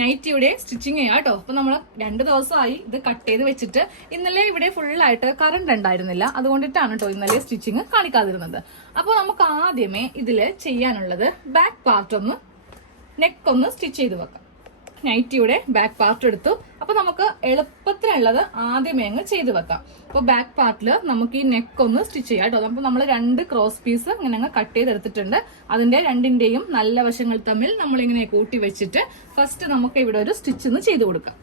നൈറ്റിയുടെ stitching ചെയ്യാം കേട്ടോ. അപ്പൊ നമ്മൾ 2 ദിവസമായി ഇത് കട്ട് ചെയ്ത് വെച്ചിട്ട്. ഇന്നലെ ഇവിടെ ഫുള്ളായിട്ട് കറണ്ട് ഉണ്ടായിരുന്നില്ല, അതുകൊണ്ടിട്ടാണ് കേട്ടോ ഇന്നലെ സ്റ്റിച്ചിങ് കാണിക്കാതിരുന്നത്. അപ്പൊ നമുക്ക് ആദ്യമേ ഇതില് ചെയ്യാനുള്ളത് ബാക്ക് പാർട്ട് ഒന്ന് നെക്ക് ഒന്ന് സ്റ്റിച്ച് ചെയ്ത് വെക്കാം. നൈറ്റിയുടെ ബാക്ക് പാർട്ട് എടുത്തു. അപ്പൊ നമുക്ക് എളുപ്പത്തിനുള്ളത് ആദ്യമേ അങ്ങ് ചെയ്ത് വെക്കാം. അപ്പൊ ബാക്ക് പാർട്ടിൽ നമുക്ക് ഈ നെക്ക് ഒന്ന് സ്റ്റിച്ച് ചെയ്യാം കേട്ടോ. അപ്പൊ നമ്മൾ 2 ക്രോസ് പീസ് ഇങ്ങനെ അങ്ങ് കട്ട് ചെയ്തെടുത്തിട്ടുണ്ട്. അതിന്റെ രണ്ടിന്റെയും നല്ല വശങ്ങൾ തമ്മിൽ നമ്മളിങ്ങനെ കൂട്ടി വെച്ചിട്ട് ഫസ്റ്റ് നമുക്ക് ഇവിടെ ഒരു സ്റ്റിച്ച് ഒന്ന് ചെയ്ത് കൊടുക്കാം.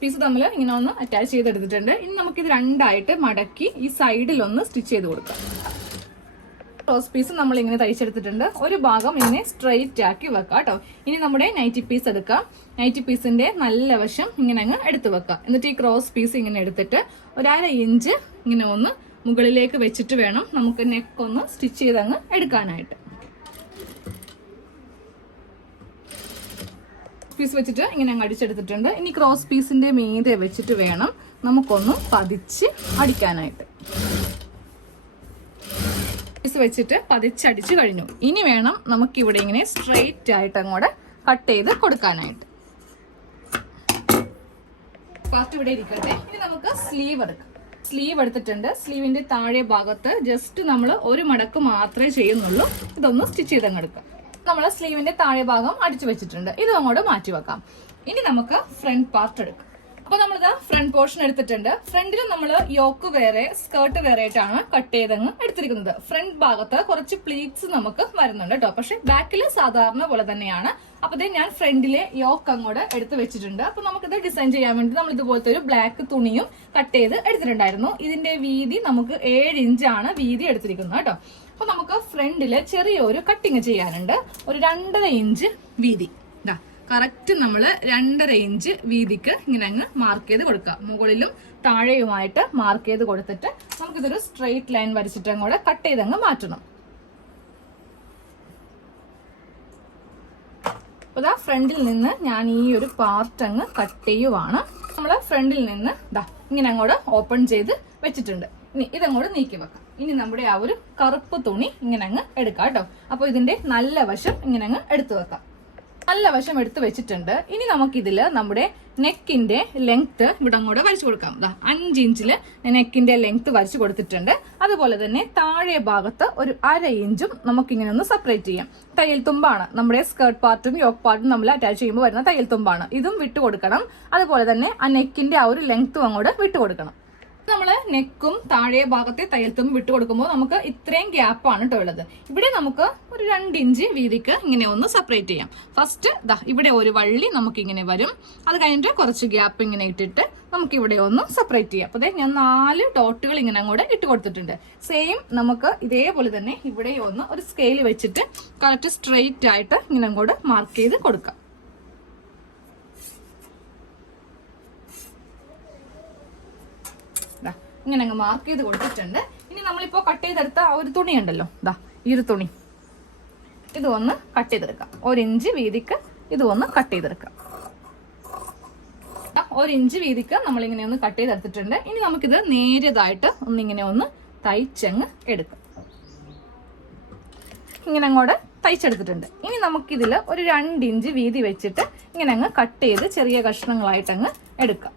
പീസ് തമ്മിൽ ഇങ്ങനെ ഒന്ന് അറ്റാച്ച് ചെയ്തെടുത്തിട്ടുണ്ട്. ഇനി നമുക്കിത് രണ്ടായിട്ട് മടക്കി ഈ സൈഡിലൊന്ന് സ്റ്റിച്ച് ചെയ്ത് കൊടുക്കാം. ക്രോസ് പീസ് നമ്മൾ ഇങ്ങനെ തയ്ച്ചെടുത്തിട്ടുണ്ട്. ഒരു ഭാഗം ഇങ്ങനെ സ്ട്രെയിറ്റ് ആക്കി വെക്കാം കേട്ടോ. ഇനി നമ്മുടെ നൈറ്റി പീസ് എടുക്കാം. നൈറ്റി പീസിന്റെ നല്ല വശം ഇങ്ങനെ അങ്ങ് എടുത്ത് വെക്കാം. എന്നിട്ട് ഈ ക്രോസ് പീസ് ഇങ്ങനെ എടുത്തിട്ട് 1/2 ഇഞ്ച് ഇങ്ങനെ ഒന്ന് മുകളിലേക്ക് വെച്ചിട്ട് വേണം നമുക്ക് നെക്ക് ഒന്ന് സ്റ്റിച്ച് ചെയ്ത് അങ്ങ് എടുക്കാനായിട്ട്. പീസ് വെച്ചിട്ട് ഇങ്ങനെ അങ്ങ് അടിച്ചെടുത്തിട്ടുണ്ട്. ഇനി ക്രോസ് പീസിന്റെ മീതെ വെച്ചിട്ട് വേണം നമുക്കൊന്ന് പതിച്ച് അടിക്കാനായിട്ട്. പീസ് വെച്ചിട്ട് പതിച്ചടിച്ച് കഴിഞ്ഞു. ഇനി വേണം നമുക്ക് ഇവിടെ ഇങ്ങനെ സ്ട്രെയിറ്റ് ആയിട്ട് അങ്ങോട്ട് കട്ട് ചെയ്ത് കൊടുക്കാനായിട്ട്. പാർട്ട് ഇവിടെ ഇരിക്കട്ടെ. ഇനി നമുക്ക് സ്ലീവ് എടുക്കാം. സ്ലീവ് എടുത്തിട്ടുണ്ട്. സ്ലീവിന്റെ താഴെ ഭാഗത്ത് ജസ്റ്റ് നമ്മൾ ഒരു മടക്ക് മാത്രമേ ചെയ്യുന്നുള്ളൂ. ഇതൊന്ന് സ്റ്റിച്ച് ചെയ്തങ്ങെടുക്കാം. നമ്മൾ സ്ലീവിന്റെ താഴെ ഭാഗം അടിച്ചു വെച്ചിട്ടുണ്ട്. ഇത് അങ്ങോട്ട് മാറ്റി വെക്കാം. ഇനി നമുക്ക് ഫ്രണ്ട് പാർട്ട് എടുക്കാം. അപ്പൊ നമ്മളിത് ഫ്രണ്ട് പോർഷൻ എടുത്തിട്ടുണ്ട്. ഫ്രണ്ടിൽ നമ്മൾ യോക്ക് വേറെ സ്കേർട്ട് വേറെ ആയിട്ടാണ് കട്ട് ചെയ്തങ്ങ് എടുത്തിരിക്കുന്നത്. ഫ്രണ്ട് ഭാഗത്ത് കുറച്ച് പ്ലീറ്റ്സ് നമുക്ക് വരുന്നുണ്ട് കേട്ടോ. പക്ഷെ ബാക്കിൽ സാധാരണ പോലെ തന്നെയാണ്. അപ്പൊ ഞാൻ ഫ്രണ്ടിലെ യോക്ക് അങ്ങോട്ട് എടുത്ത് വെച്ചിട്ടുണ്ട്. അപ്പൊ നമുക്കിത് ഡിസൈൻ ചെയ്യാൻ വേണ്ടി നമ്മൾ ഇതുപോലത്തെ ഒരു ബ്ലാക്ക് തുണിയും കട്ട് ചെയ്ത് എടുത്തിട്ടുണ്ടായിരുന്നു. ഇതിന്റെ വീതി നമുക്ക് 7 ഇഞ്ചാണ് വീതി എടുത്തിരിക്കുന്നത് കേട്ടോ. അപ്പൊ നമുക്ക് ഫ്രണ്ടില് ചെറിയൊരു കട്ടിങ് ചെയ്യാനുണ്ട്. ഒരു 2.5 ഇഞ്ച് വീതി. കറക്റ്റ് നമ്മൾ 2.5 ഇഞ്ച് വീതിക്ക് ഇങ്ങനെ അങ്ങ് മാർക്ക് ചെയ്ത് കൊടുക്കുക. മുകളിലും താഴെയുമായിട്ട് മാർക്ക് ചെയ്ത് കൊടുത്തിട്ട് നമുക്കിതൊരു സ്ട്രെയിറ്റ് ലൈൻ വരച്ചിട്ട് അങ്ങോട്ട് കട്ട് ചെയ്തങ്ങ് മാറ്റണം. അപ്പൊ ഫ്രണ്ടിൽ നിന്ന് ഞാൻ ഈ ഒരു പാർട്ട് അങ്ങ് കട്ട് ചെയ്യുവാണ്. നമ്മള് ഫ്രണ്ടിൽ നിന്ന് ഇങ്ങനെ അങ്ങോട്ട് ഓപ്പൺ ചെയ്ത് വെച്ചിട്ടുണ്ട്. ഇനി ഇതങ്ങോട്ട് നീക്കി വെക്കാം. ഇനി നമ്മുടെ ആ ഒരു കറുപ്പ് തുണി ഇങ്ങനെ അങ്ങ് എടുക്കാം കേട്ടോ. അപ്പൊ ഇതിന്റെ നല്ല വശം ഇങ്ങനെ അങ്ങ് എടുത്തു വെക്കാം. നല്ല വശം എടുത്ത് വെച്ചിട്ടുണ്ട്. ഇനി നമുക്കിതില് നമ്മുടെ നെക്കിന്റെ ലെങ്ത് ഇവിടെ അങ്ങോട്ട് വരച്ചു കൊടുക്കാം. 5 ഇഞ്ചില് നെക്കിന്റെ ലെങ്ത് വരച്ചു കൊടുത്തിട്ടുണ്ട്. അതുപോലെ തന്നെ താഴെ ഭാഗത്ത് ഒരു 1/2 ഇഞ്ചും നമുക്കിങ്ങനെ ഒന്ന് സെപ്പറേറ്റ് ചെയ്യാം. തയ്യൽ തുമ്പാണ് നമ്മുടെ സ്കേർട്ട് പാർട്ടും യോക്ക് പാർട്ടും നമ്മൾ അറ്റാച്ച് ചെയ്യുമ്പോൾ വരുന്ന തയ്യൽ തുമ്പാണ്. ഇതും വിട്ടുകൊടുക്കണം. അതുപോലെ തന്നെ ആ നെക്കിന്റെ ആ ഒരു ലെങ്ത്തും അങ്ങോട്ട് വിട്ടുകൊടുക്കണം. നമ്മള് നെക്കും താഴെ ഭാഗത്തെ തയ്യൽത്തും വിട്ടുകൊടുക്കുമ്പോൾ നമുക്ക് ഇത്രയും ഗ്യാപ്പാണ് കേട്ടോ ഉള്ളത്. ഇവിടെ നമുക്ക് ഒരു 2 ഇഞ്ച് വീതിക്ക് ഇങ്ങനെ ഒന്ന് സെപ്പറേറ്റ് ചെയ്യാം. ഫസ്റ്റ് ഇവിടെ ഒരു വള്ളി നമുക്ക് ഇങ്ങനെ വരും. അത് കഴിഞ്ഞിട്ട് കുറച്ച് ഗ്യാപ്പ് ഇങ്ങനെ ഇട്ടിട്ട് നമുക്ക് ഇവിടെ ഒന്ന് സെപ്പറേറ്റ് ചെയ്യാം. അപ്പൊ ഞാൻ 4 ഡോട്ടുകൾ ഇങ്ങനെ അങ്ങോട്ട് ഇട്ട് കൊടുത്തിട്ടുണ്ട്. സെയിം നമുക്ക് ഇതേപോലെ തന്നെ ഇവിടെ ഒന്ന് ഒരു സ്കെയിൽ വെച്ചിട്ട് കറക്റ്റ് സ്ട്രെയിറ്റ് ആയിട്ട് ഇങ്ങനെ അങ്ങോട്ട് മാർക്ക് ചെയ്ത് കൊടുക്കാം. ഇങ്ങനെ അങ്ങ് മാർക്ക് ചെയ്ത് കൊടുത്തിട്ടുണ്ട്. ഇനി നമ്മളിപ്പോ കട്ട് ചെയ്തെടുത്ത ആ ഒരു തുണി ഉണ്ടല്ലോ, ഈ ഒരു തുണി ഇത് ഒന്ന് കട്ട് ചെയ്തെടുക്കാം. 1 ഇഞ്ച് വീതിക്ക് ഇത് ഒന്ന് കട്ട് ചെയ്തെടുക്കാം. 1 ഇഞ്ച് വീതിക്ക് നമ്മളിങ്ങനെ ഒന്ന് കട്ട് ചെയ്തെടുത്തിട്ടുണ്ട്. ഇനി നമുക്കിത് നേരിയതായിട്ട് ഒന്നിങ്ങനെ ഒന്ന് തയ്ച്ചങ്ങ് എടുക്കാം. ഇങ്ങനെ അങ്ങോട്ട് തയ്ച്ചെടുത്തിട്ടുണ്ട്. ഇനി നമുക്കിതിൽ ഒരു 2 ഇഞ്ച് വീതി വെച്ചിട്ട് ഇങ്ങനെ അങ്ങ് കട്ട് ചെയ്ത് ചെറിയ കഷ്ണങ്ങളായിട്ടങ്ങ് എടുക്കാം.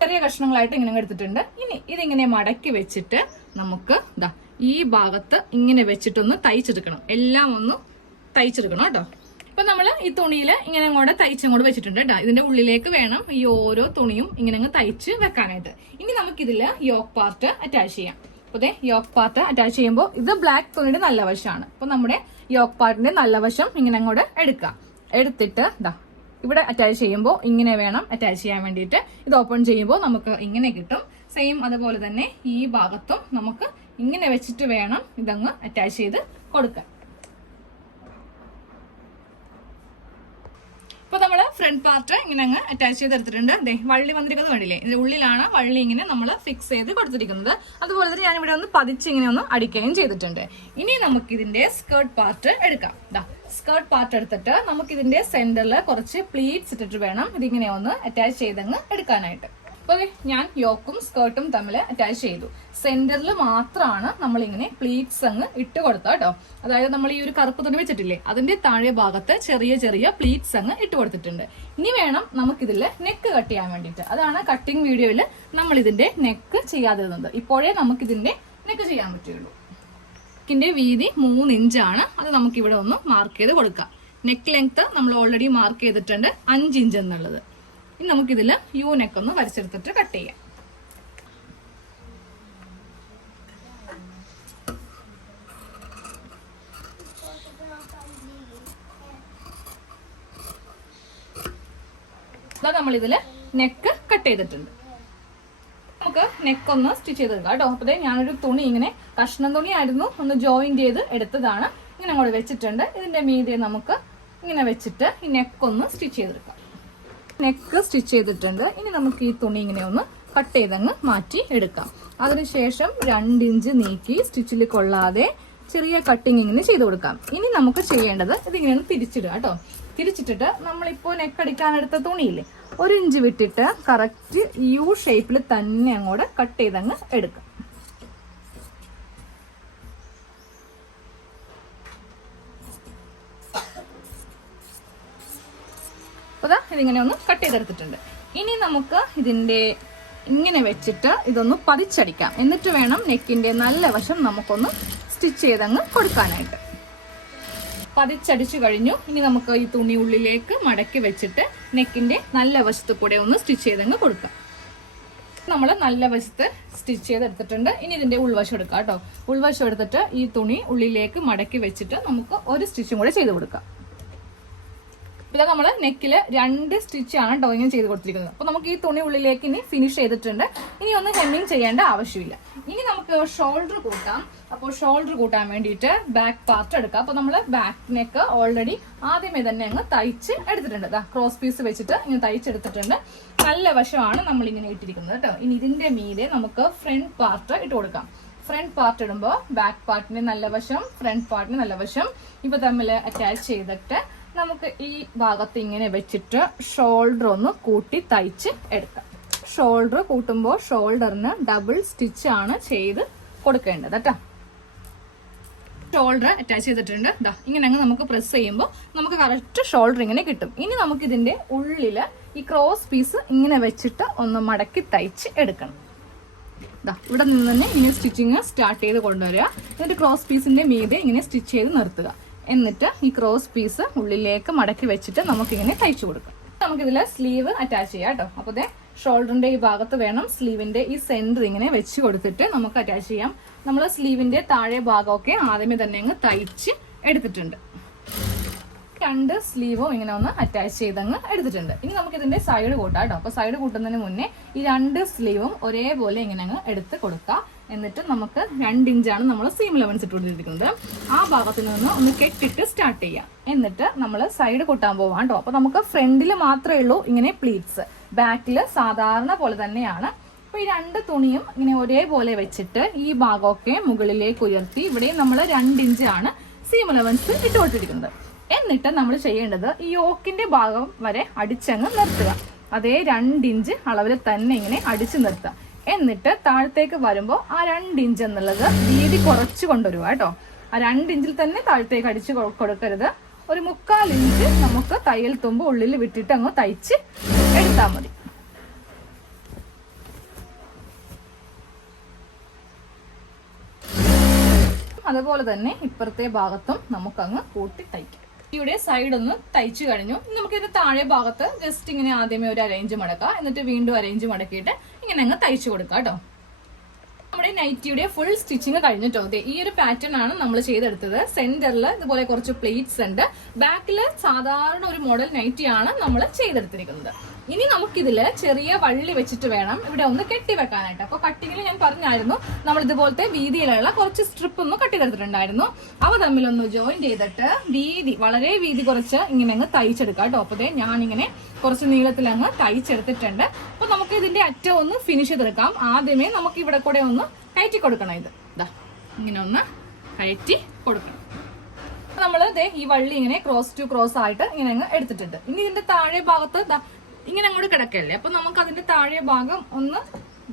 ചെറിയ കഷ്ണങ്ങളായിട്ട് ഇങ്ങനെ എടുത്തിട്ടുണ്ട്. ഇനി ഇതിങ്ങനെ മടക്കി വെച്ചിട്ട് നമുക്ക് ഈ ഭാഗത്ത് ഇങ്ങനെ വെച്ചിട്ടൊന്ന് തയ്ച്ചെടുക്കണം. എല്ലാം ഒന്ന് തയ്ച്ചെടുക്കണം കേട്ടോ. ഇപ്പൊ നമ്മള് ഈ തുണിയില് ഇങ്ങനെ അങ്ങോട്ട് തയ്ച്ചങ്ങോട്ട് വെച്ചിട്ടുണ്ട് കേട്ടോ. ഇതിന്റെ ഉള്ളിലേക്ക് വേണം ഈ ഓരോ തുണിയും ഇങ്ങനെ അങ്ങ് തയ്ച്ച് വെക്കാനായിട്ട്. ഇനി നമുക്കിതില് യോക്ക് പാർട്ട് അറ്റാച്ച് ചെയ്യാം. അപ്പൊ യോക്ക് പാർട്ട് അറ്റാച്ച് ചെയ്യുമ്പോൾ ഇത് ബ്ലാക്ക് തുണിയുടെ നല്ല വശമാണ്. അപ്പൊ നമ്മുടെ യോക്ക് പാർട്ടിന്റെ നല്ല വശം ഇങ്ങനെ അങ്ങോട്ട് എടുക്കാം. എടുത്തിട്ട് ഇവിടെ അറ്റാച്ച് ചെയ്യുമ്പോൾ ഇങ്ങനെ വേണം അറ്റാച്ച് ചെയ്യാൻ വേണ്ടിയിട്ട്. ഇത് ഓപ്പൺ ചെയ്യുമ്പോൾ നമുക്ക് ഇങ്ങനെ കിട്ടും. സെയിം അതുപോലെ തന്നെ ഈ ഭാഗത്തും നമുക്ക് ഇങ്ങനെ വെച്ചിട്ട് വേണം ഇതങ്ങ് അറ്റാച്ച് ചെയ്ത് കൊടുക്കാൻ. ഇപ്പൊ നമ്മള് ഫ്രണ്ട് പാർട്ട് ഇങ്ങനെ അങ്ങ് അറ്റാച്ച് ചെയ്തെടുത്തിട്ടുണ്ട്. വള്ളി വന്നിരിക്കുന്നത് കണ്ടില്ലേ? ഇതിന്റെ ഉള്ളിലാണ് വള്ളി ഇങ്ങനെ നമ്മൾ ഫിക്സ് ചെയ്ത് കൊടുത്തിരിക്കുന്നത്. അതുപോലെ തന്നെ ഞാൻ ഇവിടെ ഒന്ന് പതിച്ച് ഇങ്ങനെ ഒന്ന് അടിക്കുകയും ചെയ്തിട്ടുണ്ട്. ഇനി നമുക്ക് ഇതിന്റെ സ്കേർട്ട് പാർട്ട് എടുക്കാം. സ്കേർട്ട് പാർട്ട് എടുത്തിട്ട് നമുക്ക് ഇതിന്റെ സെന്ററിൽ കുറച്ച് പ്ലീറ്റ്സ് ഇട്ടിട്ട് വേണം ഇതിങ്ങനെ ഒന്ന് അറ്റാച്ച് ചെയ്തങ്ങ് എടുക്കാനായിട്ട്. അപ്പൊ ഞാൻ യോക്കും സ്കേർട്ടും തമ്മിൽ അറ്റാച്ച് ചെയ്തു. സെന്ററിൽ മാത്രമാണ് നമ്മൾ ഇങ്ങനെ പ്ലീറ്റ്സ് അങ്ങ് ഇട്ട് കൊടുത്ത കേട്ടോ. അതായത് നമ്മൾ ഈ ഒരു കറുപ്പ് തുണി വെച്ചിട്ടില്ലേ, അതിന്റെ താഴെ ഭാഗത്ത് ചെറിയ ചെറിയ പ്ലീറ്റ്സ് അങ്ങ് ഇട്ട് കൊടുത്തിട്ടുണ്ട്. ഇനി വേണം നമുക്കിതിൽ നെക്ക് കട്ട് ചെയ്യാൻ വേണ്ടിയിട്ട്. അതാണ് കട്ടിങ് വീഡിയോയിൽ നമ്മൾ ഇതിന്റെ നെക്ക് ചെയ്യാതിരുന്നത്. ഇപ്പോഴേ നമുക്കിതിന്റെ നെക്ക് ചെയ്യാൻ പറ്റുള്ളൂ. നെക്കിന്റെ വീതി 3 ഇഞ്ചാണ്. അത് നമുക്കിവിടെ ഒന്ന് മാർക്ക് ചെയ്ത് കൊടുക്കാം. നെക്ക് ലെങ്ത് നമ്മൾ ഓൾറെഡി മാർക്ക് ചെയ്തിട്ടുണ്ട് 5 ഇഞ്ച് എന്നുള്ളത്. ഇനി നമുക്കിതിൽ യു നെക്ക് ഒന്ന് വരച്ചെടുത്തിട്ട് കട്ട് ചെയ്യാം. നമ്മളിതില് നെക്ക് കട്ട് ചെയ്തിട്ടുണ്ട്. നമുക്ക് നെക്ക് ഒന്ന് സ്റ്റിച്ച് ചെയ്തെടുക്കാം കേട്ടോ. അപ്പൊ ഞാനൊരു തുണി ഇങ്ങനെ കഷ്ണം തുണി ആയിരുന്നു, ഒന്ന് ജോയിന്റ് ചെയ്ത് എടുത്തതാണ്. ഇങ്ങനെ അങ്ങോട്ട് വെച്ചിട്ടുണ്ട്. ഇതിന്റെ മീതെ നമുക്ക് ഇങ്ങനെ വെച്ചിട്ട് ഈ നെക്ക് ഒന്ന് സ്റ്റിച്ച് ചെയ്തെടുക്കാം. നെക്ക് സ്റ്റിച്ച് ചെയ്തിട്ടുണ്ട്. ഇനി നമുക്ക് ഈ തുണി ഇങ്ങനെ ഒന്ന് കട്ട് ചെയ്തങ്ങ് മാറ്റി എടുക്കാം. അതിനുശേഷം 2 ഇഞ്ച് നീക്കി സ്റ്റിച്ചിൽ കൊള്ളാതെ ചെറിയ കട്ടിങ് ഇങ്ങനെ ചെയ്ത് കൊടുക്കാം. ഇനി നമുക്ക് ചെയ്യേണ്ടത് ഇതിങ്ങനെ ഒന്ന് തിരിച്ചിടുക കേട്ടോ. തിരിച്ചിട്ടിട്ട് നമ്മളിപ്പോ നെക്ക് അടിക്കാനെടുത്ത തുണിയില്ലേ, 1 ഇഞ്ച് വിട്ടിട്ട് കറക്റ്റ് യു ഷേപ്പിൽ തന്നെ അങ്ങോട്ട് കട്ട് ചെയ്തങ്ങ് എടുക്കാം. അതാ ഇതിങ്ങനെ ഒന്ന് കട്ട് ചെയ്തെടുത്തിട്ടുണ്ട്. ഇനി നമുക്ക് ഇതിന്റെ ഇങ്ങനെ വെച്ചിട്ട് ഇതൊന്ന് പതിച്ചടിക്കാം. എന്നിട്ട് വേണം നെക്കിന്റെ നല്ല വശം നമുക്കൊന്ന് സ്റ്റിച്ച് ചെയ്തങ്ങ് കൊടുക്കാനായിട്ട്. പതിച്ചടിച്ചു കഴിഞ്ഞു. ഇനി നമുക്ക് ഈ തുണി ഉള്ളിലേക്ക് മടക്കി വെച്ചിട്ട് നെക്കിന്റെ നല്ല വശത്ത് കൂടെ ഒന്ന് സ്റ്റിച്ച് ചെയ്തങ്ങ് കൊടുക്കാം. നമ്മൾ നല്ല വശത്ത് സ്റ്റിച്ച് ചെയ്തെടുത്തിട്ടുണ്ട്. ഇനി ഇതിന്റെ ഉൾവശം എടുക്കാം കേട്ടോ. ഉൾവശം എടുത്തിട്ട് ഈ തുണി ഉള്ളിലേക്ക് മടക്കി വെച്ചിട്ട് നമുക്ക് ഒരു സ്റ്റിച്ചും കൂടെ ചെയ്ത് കൊടുക്കാം. പിന്നെ നമ്മൾ നെക്കില് 2 സ്റ്റിച്ചാണ് കേട്ടോ ഇങ്ങനെ ചെയ്ത് കൊടുത്തിരിക്കുന്നത്. അപ്പൊ നമുക്ക് ഈ തുണി ഉള്ളിലേക്ക് ഇനി ഫിനിഷ് ചെയ്തിട്ടുണ്ട്. ഇനി ഒന്ന് ഹെമ്മിങ് ചെയ്യേണ്ട ആവശ്യമില്ല. ഇനി നമുക്ക് ഷോൾഡർ കൂട്ടാം. അപ്പോൾ ഷോൾഡർ കൂട്ടാൻ വേണ്ടിയിട്ട് ബാക്ക് പാർട്ട് എടുക്കാം. അപ്പൊ നമ്മൾ ബാക്ക് നെക്ക് ഓൾറെഡി ആദ്യമേ തന്നെ അങ്ങ് തയ്ച്ച് എടുത്തിട്ടുണ്ട്. ക്രോസ് പീസ് വെച്ചിട്ട് ഇങ്ങനെ തയ്ച്ചെടുത്തിട്ടുണ്ട്. നല്ല വശമാണ് നമ്മൾ ഇങ്ങനെ ഇട്ടിരിക്കുന്നത് കേട്ടോ. ഇനി ഇതിന്റെ മീതെ നമുക്ക് ഫ്രണ്ട് പാർട്ട് ഇട്ട് കൊടുക്കാം. ഫ്രണ്ട് പാർട്ട് ഇടുമ്പോൾ ബാക്ക് പാർട്ടിന് നല്ല വശം, ഫ്രണ്ട് പാർട്ടിന് നല്ല വശം ഇപ്പൊ തമ്മിൽ അറ്റാച്ച് ചെയ്തിട്ട് നമുക്ക് ഈ ഭാഗത്ത് ഇങ്ങനെ വെച്ചിട്ട് ഷോൾഡർ ഒന്ന് കൂട്ടി തയ്ച്ച് എടുക്കാം. ഷോൾഡർ കൂട്ടുമ്പോൾ ഷോൾഡറിന് ഡബിൾ സ്റ്റിച്ച് ആണ് ചെയ്ത് കൊടുക്കേണ്ടത് കേട്ടോ. ഷോൾഡർ അറ്റാച്ച് ചെയ്തിട്ടുണ്ട്. ഇങ്ങനെ അങ്ങ് നമുക്ക് പ്രസ് ചെയ്യുമ്പോൾ നമുക്ക് കറക്റ്റ് ഷോൾഡർ ഇങ്ങനെ കിട്ടും. ഇനി നമുക്ക് ഇതിന്റെ ഉള്ളില് ഈ ക്രോസ് പീസ് ഇങ്ങനെ വെച്ചിട്ട് ഒന്ന് മടക്കി തയ്ച്ച് എടുക്കണം. ഇവിടെ നിന്ന് തന്നെ ഇങ്ങനെ സ്റ്റിച്ചിങ് സ്റ്റാർട്ട് ചെയ്ത് കൊണ്ടുവരിക. എന്നിട്ട് ക്രോസ് പീസിന്റെ മീതെ ഇങ്ങനെ സ്റ്റിച്ച് ചെയ്ത് നിർത്തുക. എന്നിട്ട് ഈ ക്രോസ് പീസ് ഉള്ളിലേക്ക് മടക്കി വെച്ചിട്ട് നമുക്കിങ്ങനെ തയ്ച്ചു കൊടുക്കാം. നമുക്കിതിൽ സ്ലീവ് അറ്റാച്ച് ചെയ്യാം കേട്ടോ. അപ്പൊ ഷോൾഡറിന്റെ ഈ ഭാഗത്ത് വേണം സ്ലീവിന്റെ ഈ സെന്റർ ഇങ്ങനെ വെച്ച് കൊടുത്തിട്ട് നമുക്ക് അറ്റാച്ച് ചെയ്യാം. നമ്മൾ സ്ലീവിന്റെ താഴെ ഭാഗമൊക്കെ ആദ്യമേ തന്നെ അങ്ങ് തയ്ച്ച് എടുത്തിട്ടുണ്ട്. 2 സ്ലീവും ഇങ്ങനെ ഒന്ന് അറ്റാച്ച് ചെയ്തങ്ങ് എടുത്തിട്ടുണ്ട്. ഇനി നമുക്ക് ഇതിന്റെ സൈഡ് കൂട്ടാം കേട്ടോ. അപ്പൊ സൈഡ് കൂട്ടുന്നതിന് മുന്നേ ഈ 2 സ്ലീവും ഒരേപോലെ ഇങ്ങനെ അങ്ങ് എടുത്ത് കൊടുക്കാം. എന്നിട്ട് നമുക്ക് 2 ഇഞ്ചാണ് നമ്മൾ സീം ലെവൻസ് ഇട്ട് കൊടുത്തിരിക്കുന്നത്. ആ ഭാഗത്ത് നിന്ന് ഒന്ന് കെട്ടിട്ട് സ്റ്റാർട്ട് ചെയ്യാം. എന്നിട്ട് നമ്മൾ സൈഡ് കൂട്ടാൻ പോവാം കേട്ടോ. അപ്പൊ നമുക്ക് ഫ്രണ്ടിൽ മാത്രമേ ഉള്ളൂ ഇങ്ങനെ പ്ലീറ്റ്സ്, ബാക്കില് സാധാരണ പോലെ തന്നെയാണ്. അപ്പൊ ഈ 2 തുണിയും ഇങ്ങനെ ഒരേപോലെ വെച്ചിട്ട് ഈ ഭാഗമൊക്കെ മുകളിലേക്ക് ഉയർത്തി ഇവിടെ നമ്മൾ 2 ഇഞ്ചാണ് സീം ലെവൻസ് ഇട്ട് കൊടുത്തിരിക്കുന്നത്. എന്നിട്ട് നമ്മൾ ചെയ്യേണ്ടത് ഈ യോക്കിന്റെ ഭാഗം വരെ അടിച്ചങ്ങ് നിർത്തുക. അതേ 2 ഇഞ്ച് അളവിൽ തന്നെ ഇങ്ങനെ അടിച്ചു നിർത്തുക. എന്നിട്ട് താഴത്തേക്ക് വരുമ്പോൾ ആ 2 ഇഞ്ച് എന്നുള്ളത് വീതി കുറച്ച് കൊണ്ടുവരിക കേട്ടോ. ആ 2 ഇഞ്ചിൽ തന്നെ താഴത്തേക്ക് അടിച്ചു കൊടുക്കരുത്. ഒരു 3/4 ഇഞ്ച് നമുക്ക് തയ്യൽ തുമ്പ് ഉള്ളിൽ വിട്ടിട്ട് അങ്ങ് തയ്ച്ച് എടുത്താൽ മതി. അതുപോലെ തന്നെ ഇപ്പുറത്തെ ഭാഗത്തും നമുക്കങ്ങ് കൂട്ടി തയ്ക്കാം. ഇവിടെ സൈഡ് ഒന്ന് തയ്ച്ചു കഴിഞ്ഞു. നമുക്ക് ഇതിന്റെ താഴെ ഭാഗത്ത് ജസ്റ്റ് ഇങ്ങനെ ആദ്യമേ ഒരു അരേഞ്ച് മടക്കാം. എന്നിട്ട് വീണ്ടും അരേഞ്ച് മടക്കിയിട്ട് ഇങ്ങനെ അങ്ങ് തയ്ച്ചു കൊടുക്കാം കേട്ടോ. നമ്മുടെ നൈറ്റിയുടെ ഫുൾ സ്റ്റിച്ചിങ് കഴിഞ്ഞിട്ടോ. ഈ ഒരു പാറ്റേൺ ആണ് നമ്മൾ ചെയ്തെടുത്തത്. സെന്ററിൽ ഇതുപോലെ കുറച്ച് പ്ലേറ്റ്സ് ഉണ്ട്. ബാക്കില് സാധാരണ ഒരു മോഡൽ നൈറ്റിയാണ് നമ്മൾ ചെയ്തെടുത്തിരിക്കുന്നത്. ഇനി നമുക്കിതില് ചെറിയ വള്ളി വെച്ചിട്ട് വേണം ഇവിടെ ഒന്ന് കെട്ടി വെക്കാനായിട്ട്. അപ്പൊ കട്ടിങ്ങിൽ ഞാൻ പറഞ്ഞായിരുന്നു നമ്മൾ ഇതുപോലത്തെ വീതിയിലുള്ള കുറച്ച് സ്ട്രിപ്പ് ഒന്ന് കട്ടി എടുത്തിട്ടുണ്ടായിരുന്നു. അവ തമ്മിലൊന്ന് ജോയിൻ ചെയ്തിട്ട് വളരെ വീതി കുറച്ച് ഇങ്ങനെ അങ്ങ് തയ്ച്ചെടുക്കാം കേട്ടോ. അപ്പൊ ഞാനിങ്ങനെ കുറച്ച് നീളത്തിൽ അങ്ങ് തയ്ച്ചെടുത്തിട്ടുണ്ട്. അപ്പൊ നമുക്ക് ഇതിന്റെ അറ്റം ഒന്ന് ഫിനിഷ് ചെയ്തെടുക്കാം. ആദ്യമേ നമുക്ക് ഇവിടെ കൂടെ ഒന്ന് കയറ്റി കൊടുക്കണം. ഇത് ഇങ്ങനെ ഒന്ന് കയറ്റി കൊടുക്കണം. നമ്മൾ ഈ വള്ളി ഇങ്ങനെ ക്രോസ് ടു ക്രോസ് ആയിട്ട് ഇങ്ങനെ അങ്ങ് എടുത്തിട്ടുണ്ട്. ഇനി ഇതിന്റെ താഴെ ഭാഗത്ത് ഇങ്ങനെ അങ്ങോട്ട് കിടക്കല്ലേ. അപ്പൊ നമുക്ക് അതിന്റെ താഴെ ഭാഗം ഒന്ന്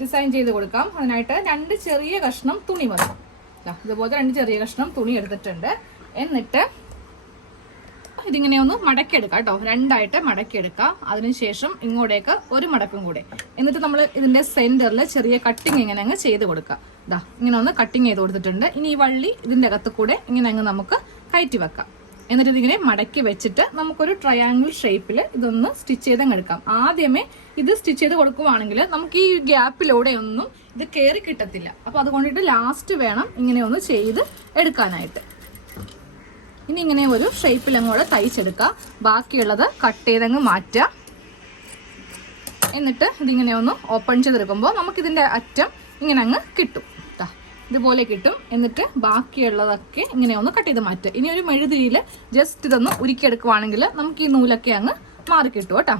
ഡിസൈൻ ചെയ്ത് കൊടുക്കാം. അതിനായിട്ട് 2 ചെറിയ കഷ്ണം തുണി മതി. ഇതുപോലെ 2 ചെറിയ കഷ്ണം തുണി എടുത്തിട്ടുണ്ട്. എന്നിട്ട് ഇതിങ്ങനെ ഒന്ന് മടക്കിയെടുക്കാം കേട്ടോ. 2ആയിട്ട് മടക്കിയെടുക്കാം. അതിനുശേഷം ഇങ്ങോട്ടേക്ക് ഒരു മടക്കും കൂടെ. എന്നിട്ട് നമ്മൾ ഇതിന്റെ സെന്ററിൽ ചെറിയ കട്ടിങ് ഇങ്ങനെ അങ്ങ് ചെയ്ത് കൊടുക്കാം. ഇങ്ങനെ ഒന്ന് കട്ടിങ് ചെയ്ത് കൊടുത്തിട്ടുണ്ട്. ഇനി ഈ വള്ളി ഇതിന്റെ അകത്ത് കൂടെ ഇങ്ങനെ അങ്ങ് നമുക്ക് കയറ്റി വെക്കാം. എന്നിട്ട് ഇതിങ്ങനെ മടക്കി വെച്ചിട്ട് നമുക്കൊരു ട്രയാങ്കിൾ ഷേപ്പിൽ ഇതൊന്ന് സ്റ്റിച്ച് ചെയ്തങ്ങ് എടുക്കാം. ആദ്യമേ ഇത് സ്റ്റിച്ച് ചെയ്ത് കൊടുക്കുവാണെങ്കിൽ നമുക്ക് ഈ ഗ്യാപ്പിലൂടെ ഒന്നും ഇത് കയറി കിട്ടത്തില്ല. അപ്പൊ അതുകൊണ്ടിട്ട് ലാസ്റ്റ് വേണം ഇങ്ങനെ ഒന്ന് ചെയ്ത് എടുക്കാനായിട്ട്. ഇനി ഇങ്ങനെ ഒരു ഷേപ്പിൽ അങ്ങോട്ട് തയ്ച്ചെടുക്കുക. ബാക്കിയുള്ളത് കട്ട് ചെയ്തങ്ങ് മാറ്റുക. എന്നിട്ട് ഇതിങ്ങനെ ഒന്ന് ഓപ്പൺ ചെയ്തെടുക്കുമ്പോൾ നമുക്കിതിന്റെ അറ്റം ഇങ്ങനെ അങ്ങ് കിട്ടും. ഇതുപോലെ കിട്ടും. എന്നിട്ട് ബാക്കിയുള്ളതൊക്കെ ഇങ്ങനെ ഒന്ന് കട്ട് ചെയ്ത് മാറ്റുക. ഇനി ഒരു മെഴുതിരിയിൽ ജസ്റ്റ് ഇതൊന്ന് ഉരുക്കിയെടുക്കുവാണെങ്കിൽ നമുക്ക് ഈ നൂലൊക്കെ അങ്ങ് മാറി കിട്ടും കേട്ടോ.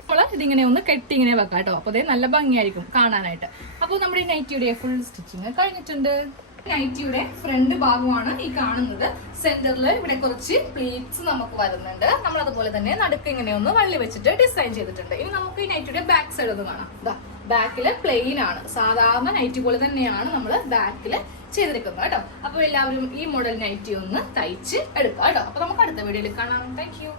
നമ്മൾ ഇതിങ്ങനെ ഒന്ന് കെട്ടി ഇങ്ങനെ വെക്കാം കേട്ടോ. അപ്പോൾ അതേ നല്ല ഭംഗിയായിരിക്കും കാണാനായിട്ട്. അപ്പോൾ നമ്മുടെ ഈ നൈറ്റിയുടെ ഫുൾ സ്റ്റിച്ചിങ് കഴിഞ്ഞിട്ടുണ്ട്. നൈറ്റിയുടെ ഫ്രണ്ട് ഭാഗമാണ് ഈ കാണുന്നത്. സെന്ററിൽ ഇവിടെ കുറച്ച് പ്ലീറ്റ്സ് നമുക്ക് വരുന്നുണ്ട്. നമ്മൾ അതുപോലെ തന്നെ നടുക്ക് ഇങ്ങനെ ഒന്ന് വള്ളി വെച്ചിട്ട് ഡിസൈൻ ചെയ്തിട്ടുണ്ട്. ഇനി നമുക്ക് ഈ നൈറ്റിയുടെ ബാക്ക് സൈഡ് ഒന്ന് കാണാം. ബാക്കില് പ്ലെയിൻ ആണ്. സാധാരണ നൈറ്റി പോലെ തന്നെയാണ് നമ്മൾ ബാക്കില് ചെയ്തിരിക്കുന്നത് കേട്ടോ. അപ്പൊ എല്ലാവരും ഈ മോഡൽ നൈറ്റി ഒന്ന് തയ്ച്ച് എടുക്കാം കേട്ടോ. അപ്പൊ നമുക്ക് അടുത്ത വീഡിയോയിൽ കാണാം. Thank you.